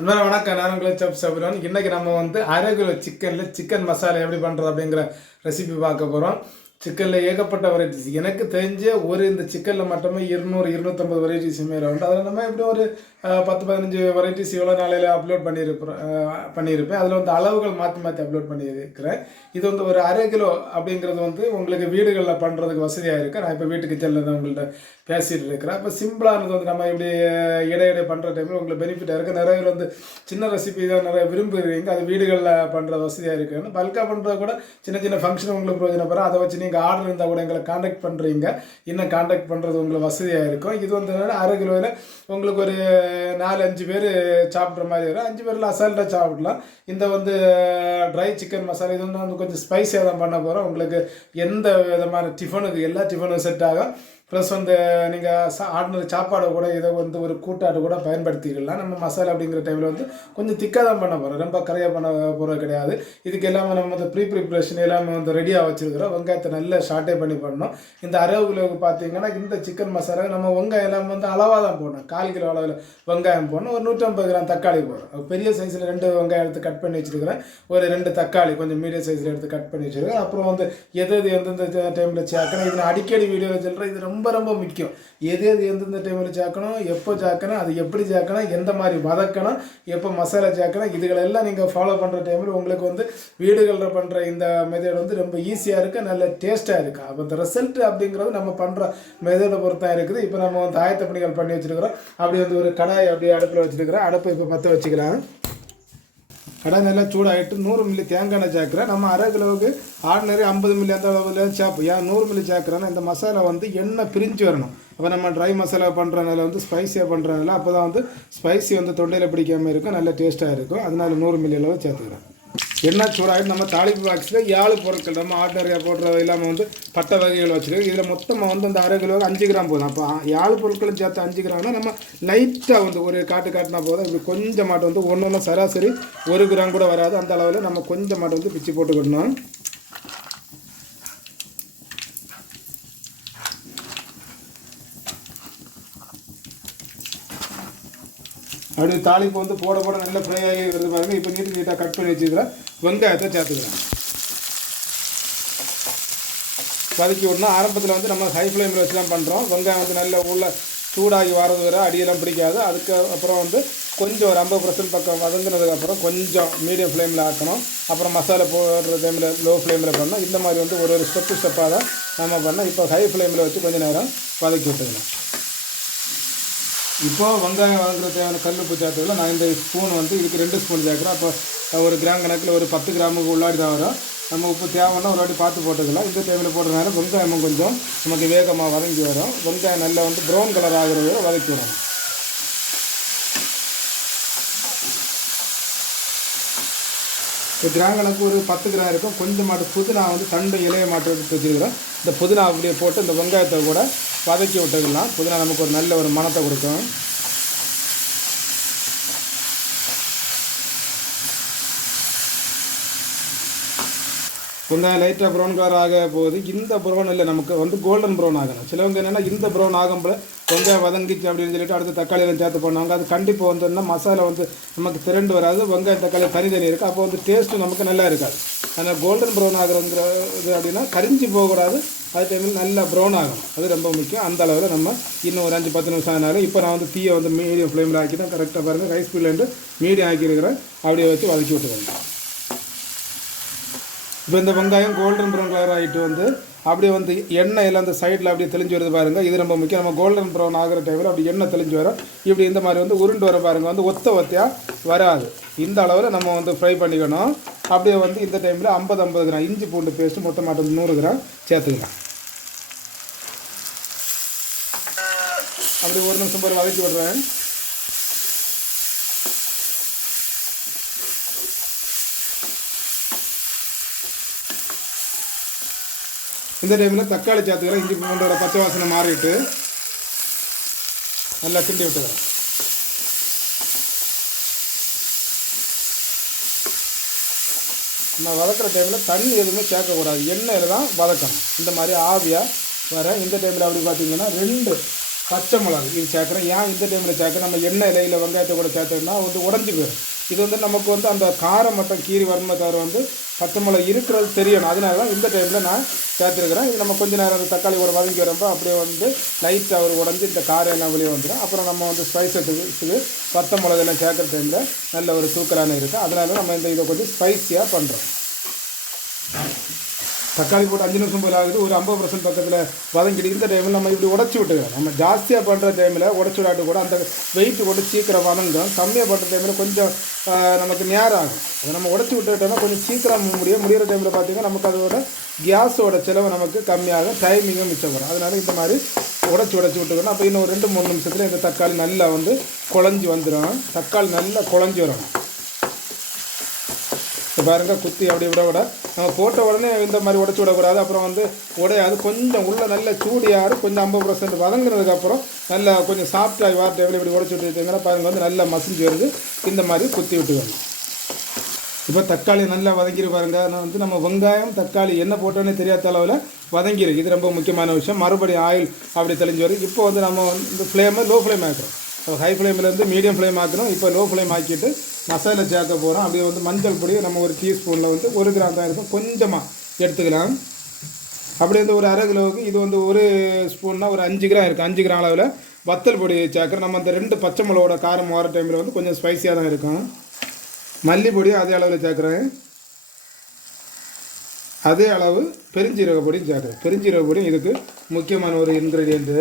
அன்பரை வணக்கம் நான் உங்களை சப் சபுரன். இன்னைக்கு நம்ம வந்து அரை கிலோ சிக்கனில் சிக்கன் மசாலா எப்படி பண்ணுறது அப்படிங்கிற ரெசிபி பார்க்க போகிறோம் சிக்கனில் ஏகப்பட்ட வெரைட்டிஸ் எனக்கு தெரிஞ்ச ஒரு இந்த சிக்கனில் மட்டுமே இருநூறு இருநூத்தம்பது வெரைட்டிஸ் மேலே உண்டு அதில் நம்ம எப்படி ஒரு பத்து பதினஞ்சு வெரைட்டிஸ் இவ்வளோ நாளையில் அப்லோட் பண்ணியிருப்போம் பண்ணியிருப்பேன். அதில் வந்து அளவுகள் மாற்றி மாற்றி அப்லோட் பண்ணியிருக்கிறேன். இது வந்து ஒரு அரை கிலோ அப்படிங்கிறது வந்து உங்களுக்கு வீடுகளில் பண்ணுறதுக்கு வசதியாக இருக்குது நான் இப்போ வீட்டுக்கு செல்லுறது உங்கள்கிட்ட பேசிகிட்டு இருக்கிறேன். அப்போ சிம்பிளானது வந்து நம்ம இப்படி இடையிடையே பண்ணுற டைமில் உங்களுக்கு பெனிஃபிட்டாக இருக்குது நிறைய பேர் வந்து சின்ன ரெசிபி தான் நிறைய விரும்புகிறீங்க அது வீடுகளில் பண்ணுற வசதியாக இருக்குன்னு. பல்காக பண்ணுறது கூட சின்ன சின்ன ஃபங்க்ஷன் உங்களுக்கு பிரயோஜனப்படும் அதை வச்சு நீங்கள் நீங்கள் ஆர்டர் இருந்தால் கூட எங்களை காண்டாக்ட் பண்ணுறீங்க இன்னும் காண்டாக்ட் பண்ணுறது உங்களுக்கு வசதியாக இருக்கும். இது வந்து அரை கிலோவில் உங்களுக்கு ஒரு நாலு அஞ்சு பேர் சாப்பிட்ற மாதிரி வரும். அஞ்சு பேரில் அசால்ட்டாக சாப்பிடலாம். இந்த வந்து ட்ரை சிக்கன் மசாலா இது வந்து வந்து கொஞ்சம் ஸ்பைஸியாக தான் பண்ண போகிறோம் உங்களுக்கு எந்த விதமான டிஃபனுக்கு எல்லா டிஃபனும் செட் ஆகும். ப்ளஸ் வந்து நீங்கள் சா ஆடின சாப்பாடு கூட இதை வந்து ஒரு கூட்டாட்டு கூட பயன்படுத்திக்கலாம். நம்ம மசாலா அப்படிங்கிற டைமில் வந்து கொஞ்சம் திக்காக தான் பண்ண போகிறோம் ரொம்ப கரையாக பண்ண போகிறது கிடையாது. இதுக்கு எல்லாமே நம்ம வந்து ப்ரீ ப்ரிப்ரேஷன் எல்லாமே வந்து ரெடியாக வச்சுருக்கிறோம். வெங்காயத்தை நல்லா ஷார்ட்டே பண்ணி பண்ணணும். இந்த அரவு கிலோவுக்கு பார்த்தீங்கன்னா இந்த சிக்கன் மசாலா நம்ம வெங்காயம் எல்லாம் வந்து அளவாக தான் போடணும். கால் கிலோ அளவில் வெங்காயம் போடணும். ஒரு நூற்றம்பது கிராம் தக்காளி போடணும். பெரிய சைஸில் ரெண்டு வெங்காயம் எடுத்து கட் பண்ணி வச்சுருக்கிறேன். ஒரு ரெண்டு தக்காளி கொஞ்சம் மீடியம் சைஸில் எடுத்து கட் பண்ணி வச்சுருக்கேன் அப்புறம் வந்து எது எது எந்தெந்த டைமில் சேர்க்கணும் இது நான் அடிக்கடி வீடியோவில் சொல்கிறேன் இது ரொம்ப ரொம்ப ரொம்ப முக்கியம். எது எது எந்தெந்த டைமில் சேர்க்கணும் எப்போ சேர்க்கணும் அது எப்படி சேர்க்கணும் எந்த மாதிரி வதக்கணும் எப்போ மசாலா சேர்க்கணும் இதுகளெல்லாம் நீங்கள் ஃபாலோ பண்ணுற டைமில் உங்களுக்கு வந்து வீடுகளில் பண்ணுற இந்த மெத்தட் வந்து ரொம்ப ஈஸியாக இருக்குது நல்ல டேஸ்ட்டாக இருக்குது அப்போ இந்த ரிசல்ட் அப்படிங்கிறது நம்ம பண்ணுற மெத்தடை பொறுத்தான் இருக்குது. இப்போ நம்ம வந்து ஆயத்த பணிகள் பண்ணி வச்சுருக்கிறோம். அப்படி வந்து ஒரு கடாய் அப்படியே அடுப்பில் வச்சுருக்கிறோம். அடுப்பை இப்போ பற்ற வச்சுக்கலாம். கடை நல்லா சூடாகிட்டு நூறு மில்லி தேங்காய் எண்ணெய் சேர்க்குறேன். நம்ம அரை கிலோவுக்கு ஆர்டினரி ஐம்பது மில்லி அந்த அளவில் சேர்ப்போம். ஏன் நூறு மில்லி சேர்க்குறேன்னா இந்த மசாலா வந்து எண்ணெய் பிரிஞ்சு வரணும். அப்போ நம்ம ட்ரை மசாலா பண்ணுறதுனால வந்து ஸ்பைஸியாக பண்ணுறதுனால அப்போ தான் வந்து ஸ்பைசி வந்து தொண்டையில் பிடிக்காமல் இருக்கும் நல்ல டேஸ்ட்டாக இருக்கும். அதனால நூறு மில்லி அளவு சேர்த்துக்கிறேன். எண்ணெய் சூடாகிட்டு நம்ம தாளிப்பு பாக்ஸில் ஏழு பொருட்கள். நம்ம ஆர்டினரியாக போடுறது இல்லாமல் வந்து பட்டை வகைகள் வச்சுருக்கு. இதில் மொத்தமாக வந்து அந்த அரை கிலோ அஞ்சு கிராம் போதும். அப்போ ஏழு பொருட்களும் சேர்த்து அஞ்சு கிராம்னா நம்ம லைட்டாக வந்து ஒரு காட்டு காட்டினா போதும். இப்படி கொஞ்சம் மாட்டு வந்து ஒன்று ஒன்று சராசரி ஒரு கிராம் கூட வராது. அந்த அளவில் நம்ம கொஞ்சம் மாட்டு வந்து பிச்சு போட்டுக்கிடணும் அப்படி தாளிப்பு வந்து போட போட நல்ல ஃப்ரை ஆகி வருது பாருங்கள் இப்போ நீட்டு நீட்டாக கட் பண்ணி வச்சுக்கிறேன் வெங்காயத்தை சேர்த்துக்கிறாங்க வதக்கி விடணும் ஆரம்பத்தில் வந்து நம்ம ஹை ஃப்ளேமில் வச்சுலாம் பண்ணுறோம் வெங்காயம் வந்து நல்ல உள்ள சூடாகி வரது வரை அடியெல்லாம் பிடிக்காது. அதுக்கு அப்புறம் வந்து கொஞ்சம் ஒரு ஐம்பது பர்சன்ட் பக்கம் வதங்கினதுக்கப்புறம் கொஞ்சம் மீடியம் ஃப்ளேமில் ஆக்கணும். அப்புறம் மசாலா போடுற டைமில் லோ ஃப்ளேமில் பண்ணணும். இந்த மாதிரி வந்து ஒரு ஒரு ஸ்டெப்பு ஸ்டெப்பாக தான் நம்ம பண்ணோம் இப்போ ஹை ஃப்ளேமில் வச்சு கொஞ்சம் நேரம் வதக்கி விட்டுக்கலாம். இப்போ வெங்காயம் வதங்குற தேவையான கல் உப்பு நான் இந்த ஸ்பூன் வந்து இதுக்கு ரெண்டு ஸ்பூன் சேர்க்குறேன். அப்போ ஒரு கிராம் கணக்கில் ஒரு பத்து கிராமுக்கு உள்ளாடி தான் வரும். நம்ம உப்பு தேவைன்னா ஒரு வாட்டி பார்த்து போட்டுக்கலாம். இந்த டைமில் போடுறதுனால வெங்காயமும் கொஞ்சம் நமக்கு வேகமாக வதங்கி வரும். வெங்காயம் நல்லா வந்து ப்ரௌன் கலர் ஆகுற வரை வதக்கி வரும் இப்போ கிராம் கணக்கு ஒரு பத்து கிராம் இருக்கும். கொஞ்சம் மாட்டு புதினா வந்து தண்டு இலைய மாட்டு எடுத்து வச்சுருக்கிறோம். இந்த புதினா அப்படியே போட்டு இந்த வெங்காயத்தை கூட வதக்கி விட்டுக்கலாம். புதினா நமக்கு ஒரு நல்ல ஒரு மனத்தை கொடுக்கும். கொஞ்சம் லைட்டாக ப்ரௌன் கலர் ஆக போகுது. இந்த ப்ரௌன் இல்லை நமக்கு வந்து கோல்டன் ப்ரௌன் ஆகணும். சிலவங்க என்னென்னா இந்த ப்ரௌன் ஆகும்போது வெங்காயம் வதங்கிச்சு அப்படின்னு சொல்லிட்டு அடுத்து தக்காளி எல்லாம் சேர்த்து பண்ணுவாங்க அது கண்டிப்பாக வந்து என்ன மசாலா வந்து நமக்கு திரண்டு வராது. வெங்காயம் தக்காளி தனித்தனி இருக்குது அப்போ வந்து டேஸ்ட்டு நமக்கு நல்லா இருக்காது. ஆனால் கோல்டன் ப்ரௌன் ஆகுறதுங்கிறது அப்படின்னா கரிஞ்சு போகக்கூடாது. அது டைமில் நல்லா ப்ரௌன் ஆகணும். அது ரொம்ப முக்கியம். அந்த அளவில் நம்ம இன்னும் ஒரு அஞ்சு பத்து நிமிஷம் ஆனாலும் இப்போ நான் வந்து தீயை வந்து மீடியம் ஃப்ளேமில் ஆக்கி தான் கரெக்டாக பாருங்கள் ரைஸ் ஸ்பீட்லேருந்து மீடியம் ஆக்கியிருக்கிறேன். அப்படியே வச்சு வதக்கி விட்டுருவேன் இப்போ இந்த வெங்காயம் கோல்டன் ப்ரௌன் கலர் ஆகிட்டு வந்து அப்படியே வந்து எண்ணெய் எல்லாம் அந்த சைடில் அப்படியே தெளிஞ்சு வருது பாருங்கள் இது ரொம்ப முக்கியம். நம்ம கோல்டன் ப்ரௌன் ஆகிற டைமில் அப்படி எண்ணெய் தெளிஞ்சு வரும். இப்படி இந்த மாதிரி வந்து உருண்டு வர பாருங்கள் வந்து ஒத்த ஒத்தையாக வராது. இந்த அளவில் நம்ம வந்து ஃப்ரை பண்ணிக்கணும். அப்படியே வந்து இந்த டைமில் ஐம்பது ஐம்பது கிராம் இஞ்சி பூண்டு பேஸ்ட்டு மொத்தமாக நூறு கிராம் சேர்த்துக்கலாம். அப்படி ஒரு நிமிஷம் போய் வதக்கி விடுறேன். இந்த டைமில் தக்காளி சேர்த்துக்கிறேன் இஞ்சி பூண்டோட பச்சை வாசனை மாறிட்டு நல்லா கிண்டி விட்டுக்கிறேன். நம்ம வதக்கிற டைமில் தண்ணி எதுவுமே சேர்க்கக்கூடாது. எண்ணெயில் தான் வதக்கணும். இந்த மாதிரி ஆவியாக வர இந்த டைமில் அப்படி பார்த்தீங்கன்னா ரெண்டு பச்சை மிளகு இது சேர்க்குறேன். ஏன் இந்த டைமில் சேர்க்குறேன் நம்ம எண்ணெய் இலையில் வெங்காயத்தை கூட சேர்த்தோம்னா வந்து உடஞ்சி போயிடும். இது வந்து நமக்கு வந்து அந்த காரம் மட்டும் கீரி வரணும் தவிர வந்து பச்சை மிளகு இருக்கிறது தெரியணும். அதனால தான் இந்த டைமில் நான் சேர்த்துருக்கிறேன். இது நம்ம கொஞ்ச நேரம் அந்த தக்காளி கூட வதங்கி வரப்போ அப்படியே வந்து லைட்டாக அவர் உடஞ்சி இந்த காரம் எல்லாம் வெளியே வந்துடும். அப்புறம் நம்ம வந்து ஸ்பைசஸுக்கு பச்சை மிளகெல்லாம் சேர்க்குற டைமில் நல்ல ஒரு தூக்கலான இருக்குது அதனால நம்ம இந்த இதை கொஞ்சம் ஸ்பைஸியாக பண்ணுறோம் தக்காளி போட்டு அஞ்சு நிமிஷம் போல ஆகுது. ஒரு ஐம்பது பர்சன்ட் பக்கத்தில் வதங்கிட்டு இந்த டைமில் நம்ம இப்படி உடச்சி விட்டுக்கிறோம் நம்ம ஜாஸ்தியாக பண்ணுற டைமில் உடச்சி விடாட்டு கூட அந்த வெயிட் கூட சீக்கிரம் வதங்கும் கம்மியாக பண்ணுற டைமில் கொஞ்சம் நமக்கு நேரம் ஆகும். அதை நம்ம உடச்சி விட்டுட்டோம்னா கொஞ்சம் சீக்கிரம் முடியும். முடிகிற டைமில் பார்த்தீங்கன்னா நமக்கு அதோட கேஸோட செலவு நமக்கு கம்மியாக டைமிங்கும் மிச்சம் வரும். அதனால் இந்த மாதிரி உடச்சி உடச்சி விட்டுக்கணும். அப்போ இன்னும் ஒரு ரெண்டு மூணு நிமிஷத்தில் இந்த தக்காளி நல்லா வந்து குழஞ்சி வந்துடும் தக்காளி நல்லா குழஞ்சி வரணும் இப்போ பாருங்க குத்தி அப்படி விட விட நம்ம போட்ட உடனே இந்த மாதிரி உடச்சி விடக்கூடாது. அப்புறம் வந்து உடையாது. கொஞ்சம் உள்ளே நல்ல சூடியாரு கொஞ்சம் ஐம்பது பர்சன்ட் வதங்குனதுக்கப்புறம் நல்லா கொஞ்சம் சாஃப்டாக வார டேபிள் இப்படி உடச்சி விட்டுருக்கீங்கன்னா பாருங்கள் வந்து நல்லா மசிஞ்சு வருது. இந்த மாதிரி குத்தி விட்டுக்கணும் இப்போ தக்காளி நல்லா வதங்கிரு பாருங்க. நான் வந்து நம்ம வெங்காயம் தக்காளி என்ன போட்டோன்னே தெரியாத அளவில் வதங்கிரு இது ரொம்ப முக்கியமான விஷயம். மறுபடியும் ஆயில் அப்படி தெளிஞ்சு வரும் இப்போ வந்து நம்ம வந்து இந்த ஃப்ளேமை லோ ஃப்ளேம் ஆக்குறோம். ஹை ஃப்ளேம்லேருந்து மீடியம் ஃப்ளேம் ஆக்கணும். இப்போ லோ ஃப்ளேம் ஆக்கிட்டு மசாலா சேர்க்க போகிறோம் அப்படியே வந்து மஞ்சள் பொடி நம்ம ஒரு டீஸ்பூனில் வந்து ஒரு கிராம் தான் இருக்கும். கொஞ்சமாக எடுத்துக்கலாம். அப்படியே வந்து ஒரு அரை கிலோவுக்கு இது வந்து ஒரு ஸ்பூன்னா ஒரு அஞ்சு கிராம் இருக்குது அஞ்சு கிராம் அளவில் வத்தல் பொடி சேர்க்குறோம். நம்ம அந்த ரெண்டு பச்சை மிளகோட காரம் வர டைமில் வந்து கொஞ்சம் ஸ்பைசியாக தான் இருக்கும். மல்லிப்பொடியும் அதே அளவில் சேர்க்குறேன். அதே அளவு பெருஞ்சீரக பொடியும் சேர்க்குறேன். பெருஞ்சீரக பொடியும் இதுக்கு முக்கியமான ஒரு இன்க்ரீடியண்ட்டு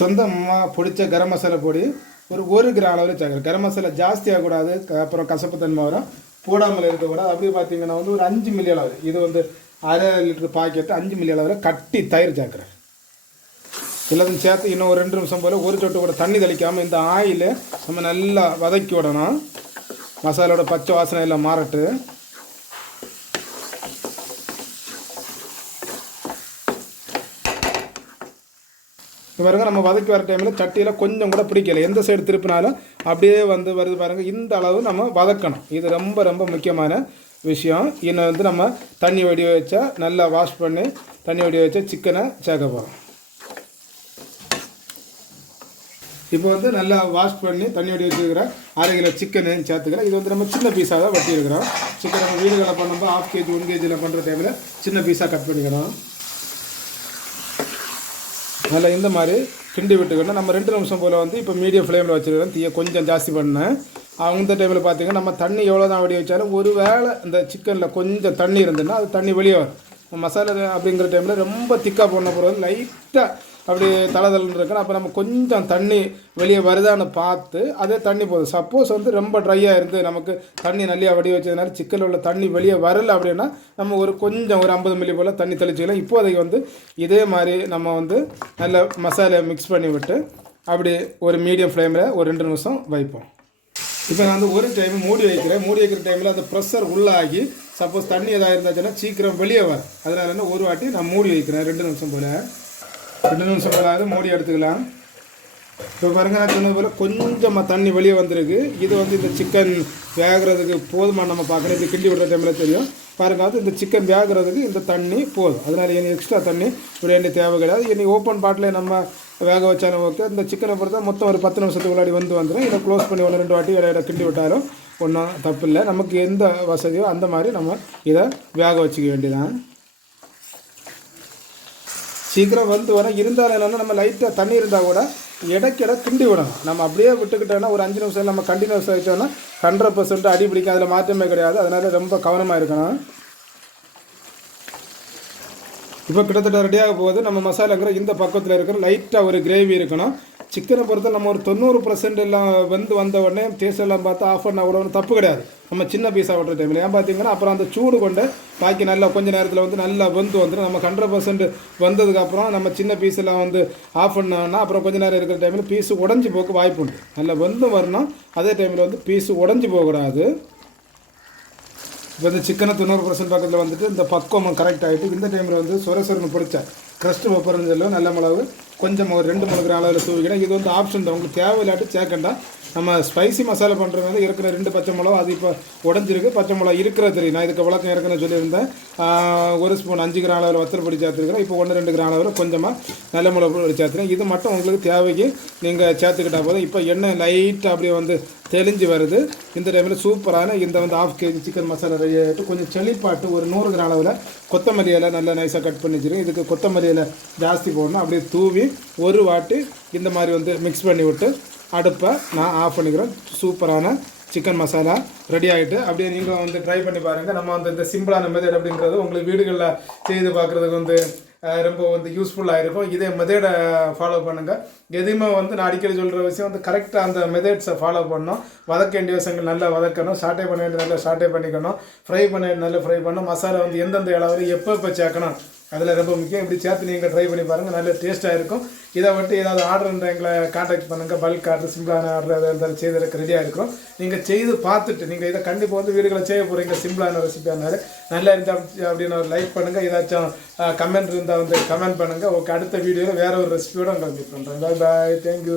சொந்தமாக பிடிச்ச கரம் மசாலா பொடி ஒரு ஒரு கிராம் அளவில் சேர்க்குறேன் கரம் மசாலா ஜாஸ்தியாக கூடாது அப்புறம் கசப்பு தன்மை வரும். போடாமல் இருக்கக்கூடாது. அப்படி பார்த்தீங்கன்னா வந்து ஒரு அஞ்சு மில்லி அளவு. இது வந்து அரை லிட்டர் பாக்கெட்டு அஞ்சு மில்லி அளவில் கட்டி தயிர் சேர்க்குறேன். எல்லாத்தையும் சேர்த்து இன்னும் ஒரு ரெண்டு நிமிஷம் போல் ஒரு சொட்டு கூட தண்ணி தெளிக்காமல் இந்த ஆயிலை நம்ம நல்லா வதக்கி விடணும். மசாலோட பச்சை வாசனை எல்லாம் மாறட்டு பாருங்க நம்ம வதக்கி வர டைமில் சட்டியில் கொஞ்சம் கூட பிடிக்கல. எந்த சைடு திருப்பினாலும் அப்படியே வந்து வருது பாருங்கள் இந்த அளவு நம்ம வதக்கணும். இது ரொம்ப ரொம்ப முக்கியமான விஷயம். இன்னும் வந்து நம்ம தண்ணி வடி வச்சா நல்லா வாஷ் பண்ணி தண்ணி வடி வச்சா சிக்கனை சேர்க்க போகிறோம் இப்போ வந்து நல்லா வாஷ் பண்ணி தண்ணி வடி வச்சுருக்கிற அரை கிலோ சிக்கனு சேர்த்துக்கிறேன் இது வந்து நம்ம சின்ன பீஸாக தான் வெட்டியிருக்கிறோம் சிக்கன் நம்ம வீடுகளை பண்ணும்போது ஆஃப் கேஜி ஒன் கேஜியில் பண்ணுற டைமில் சின்ன பீஸாக கட் பண்ணிக்கணும். நல்லா இந்த மாதிரி கிண்டி விட்டுக்கணும் நம்ம ரெண்டு நிமிஷம் போல் வந்து இப்போ மீடியம் ஃப்ளேமில் வச்சுருக்கோம் தீயை கொஞ்சம் ஜாஸ்தி பண்ணேன். அந்த டைமில் பார்த்தீங்கன்னா நம்ம தண்ணி எவ்வளோ தான் வடி வச்சாலும் ஒரு வேளை இந்த சிக்கனில் கொஞ்சம் தண்ணி இருந்ததுன்னா அது தண்ணி வெளியே வரும். மசாலா அப்படிங்கிற டைமில் ரொம்ப திக்காக போன பிறகு லைட்டாக அப்படி தலை இருக்கணும் அப்போ நம்ம கொஞ்சம் தண்ணி வெளியே வருதான்னு பார்த்து அதே தண்ணி போதும். சப்போஸ் வந்து ரொம்ப ட்ரையாக இருந்து நமக்கு தண்ணி நல்லா வடி வச்சதுனால சிக்கனில் உள்ள தண்ணி வெளியே வரல அப்படின்னா நம்ம ஒரு கொஞ்சம் ஒரு ஐம்பது மில்லி போல் தண்ணி தெளிச்சிக்கலாம் இப்போதைக்கு வந்து இதே மாதிரி நம்ம வந்து நல்ல மசாலா மிக்ஸ் பண்ணி விட்டு அப்படி ஒரு மீடியம் ஃப்ளேமில் ஒரு ரெண்டு நிமிஷம் வைப்போம். இப்போ நான் வந்து ஒரு டைம் மூடி வைக்கிறேன். மூடி வைக்கிற டைமில் அந்த ப்ரெஷர் உள்ளாகி சப்போஸ் தண்ணி எதாவது இருந்தாச்சுன்னா சீக்கிரம் வெளியே வரும். அதனால என்ன ஒரு வாட்டி நான் மூடி வைக்கிறேன். ரெண்டு நிமிஷம் போல். ரெண்டு நிமிஷம் மோடி மூடி எடுத்துக்கலாம். இப்போ பாருங்கள் நான் சொன்னது போல் கொஞ்சமாக தண்ணி வெளியே வந்திருக்கு. இது வந்து இந்த சிக்கன் வேகிறதுக்கு போதுமான நம்ம பார்க்குறோம் இது கிண்டி விடுற டைமில் தெரியும். பாருங்காவது இந்த சிக்கன் வேகிறதுக்கு இந்த தண்ணி போதும். அதனால் இனி எக்ஸ்ட்ரா தண்ணி விட வேண்டிய தேவை கிடையாது. இனி ஓப்பன் பாட்டில் நம்ம வேக வச்சாலும் ஓகே இந்த சிக்கனை பொறுத்தா மொத்தம் ஒரு பத்து நிமிஷத்துக்கு முன்னாடி வந்து வந்துடும் இதை க்ளோஸ் பண்ணி ஒன்று ரெண்டு வாட்டி இடையில கிண்டி விட்டாலும் ஒன்றும் தப்பு இல்லை. நமக்கு எந்த வசதியோ அந்த மாதிரி நம்ம இதை வேக வச்சுக்க வேண்டியதான் சீக்கிரம் வந்து வர இருந்தாலும் என்னென்னா நம்ம லைட்டாக தண்ணி இருந்தால் கூட இடைக்கிட கிண்டி விடணும். நம்ம அப்படியே விட்டுக்கிட்டோன்னா ஒரு அஞ்சு நிமிஷம் நம்ம கண்டினியூஸ் வச்சோன்னா ஹண்ட்ரட் பர்சன்ட் அடி பிடிக்கும். அதில் மாற்றமே கிடையாது. அதனால் ரொம்ப கவனமாக இருக்கணும். இப்போ கிட்டத்தட்ட ரெடியாக போகுது. நம்ம மசாலாங்கிற இந்த பக்கத்தில் இருக்கிற லைட்டாக ஒரு கிரேவி இருக்கணும். சிக்கனை பொறுத்த நம்ம ஒரு தொண்ணூறு பர்சன்ட் எல்லாம் வந்து வந்த உடனே டேஸ்ட் எல்லாம் பார்த்து ஆஃப் பண்ண கூட தப்பு கிடையாது. நம்ம சின்ன பீஸாக விட்டுற டைமில் ஏன் பார்த்தீங்கன்னா அப்புறம் அந்த சூடு கொண்டு பாக்கி நல்லா கொஞ்ச நேரத்தில் வந்து நல்லா வெந்து வந்துடும் நம்ம ஹண்ட்ரட் பர்சன்ட் வந்ததுக்கப்புறம் நம்ம சின்ன பீஸ் எல்லாம் வந்து ஆஃப் பண்ணோம்னா அப்புறம் கொஞ்ச நேரம் இருக்கிற டைமில் பீஸு உடஞ்சி போக வாய்ப்பு உண்டு. நல்லா வெந்து வரணும். அதே டைமில் வந்து பீஸு உடஞ்சி போகக்கூடாது இப்போ இந்த சிக்கனை தொண்ணூறு பர்சன்ட் பக்கத்தில் வந்துட்டு இந்த பக்குவம் கரெக்ட் ஆகிட்டு இந்த டைமில் வந்து சொர பிடிச்சா பிடிச்ச க்ரஸ்ட் பெப்பர்னு சொல்லுவோம் நல்ல மிளகு கொஞ்சம் ஒரு ரெண்டு கிராம் அளவில் தூவிக்கணும் இது வந்து ஆப்ஷன் தான். உங்களுக்கு தேவையில்லாட்டு சேர்க்கண்டா நம்ம ஸ்பைசி மசாலா பண்ணுறது இருக்கிற ரெண்டு பச்சை மிளகா அது இப்போ உடஞ்சிருக்கு. பச்சை மிளகா இருக்கிறது தெரியும். நான் இதுக்கு விளக்கம் இறக்குன்னு சொல்லியிருந்தேன். ஒரு ஸ்பூன் அஞ்சு கிராம் அளவில் வத்தல் பொடி சேர்த்துருக்கிறேன். இப்போ ஒன்று ரெண்டு கிராம் அளவில் கொஞ்சமாக நல்ல மிளகு பொடி சேர்த்துறேன் இது மட்டும் உங்களுக்கு தேவைக்கு நீங்கள் சேர்த்துக்கிட்டா போதும். இப்போ எண்ணெய் லைட்டாக அப்படியே வந்து தெளிஞ்சு வருது. இந்த டைமில் சூப்பரான இந்த வந்து half KG chicken masala ready ஆகிட்டு கொஞ்சம் செளிப்பாட்டு ஒரு நூறு கிராம் அளவில் கொத்தமல்லி இலை நல்லா நைஸாக கட் பண்ணி வச்சுருக்கேன் இதுக்கு கொத்தமல்லி இலை ஜாஸ்தி போடணும். அப்படியே தூவி ஒரு வாட்டி இந்த மாதிரி வந்து மிக்ஸ் பண்ணி விட்டு அடுப்பை நான் ஆஃப் பண்ணிக்கிறேன். சூப்பரான சிக்கன் மசாலா ரெடி ஆகிட்டு அப்படியே நீங்களும் வந்து ட்ரை பண்ணி பாருங்கள் நம்ம வந்து இந்த சிம்பிளான மெத்தட் அப்படின்றது உங்களுக்கு வீடுகளில் செய்து பார்க்குறதுக்கு வந்து ரொம்ப வந்து யூஸ்ஃபுல்லாக இருக்கும் இதே மெதேடை ஃபாலோ பண்ணுங்கள் எதுவுமே வந்து நான் அடிக்கடி சொல்கிற விஷயம் வந்து கரெக்டாக அந்த மெதேட்ஸை ஃபாலோ பண்ணணும். வதக்க வேண்டிய விஷயங்கள் நல்லா வதக்கணும். சாட்டை பண்ண வேண்டிய நல்லா சாட்டை பண்ணிக்கணும். ஃப்ரை பண்ண வேண்டிய நல்லா ஃப்ரை பண்ணணும். மசாலா வந்து எந்தெந்த அளவில் எப்போ எப்போ சேர்க்கணும் அதில் ரொம்ப முக்கியம். இப்படி சேர்த்து நீங்கள் ட்ரை பண்ணி பாருங்கள் நல்ல டேஸ்ட்டாக இருக்கும். இதை விட்டு ஏதாவது ஆர்டர் இருந்தால் எங்களை காண்டாக்ட் பண்ணுங்கள் பல்க் ஆர்டர் சிம்பிளான ஆர்டர் எதாவது இருந்தாலும் செய்ததுக்கு ரெடியாக இருக்கும் நீங்கள் செய்து பார்த்துட்டு நீங்கள் இதை கண்டிப்பாக வந்து வீடுகளை செய்ய போகிறீங்க சிம்பிளான ரெசிபியானால நல்லா இருந்தால் அப்படின்னு ஒரு லைக் பண்ணுங்கள் ஏதாச்சும் கமெண்ட் இருந்தால் வந்து கமெண்ட் பண்ணுங்கள் ஓகே அடுத்த வீடியோவில் வேறு ஒரு ரெசிபியோடு உங்களை மீட் பண்ணுறேன் பாய் பாய் தேங்க்யூ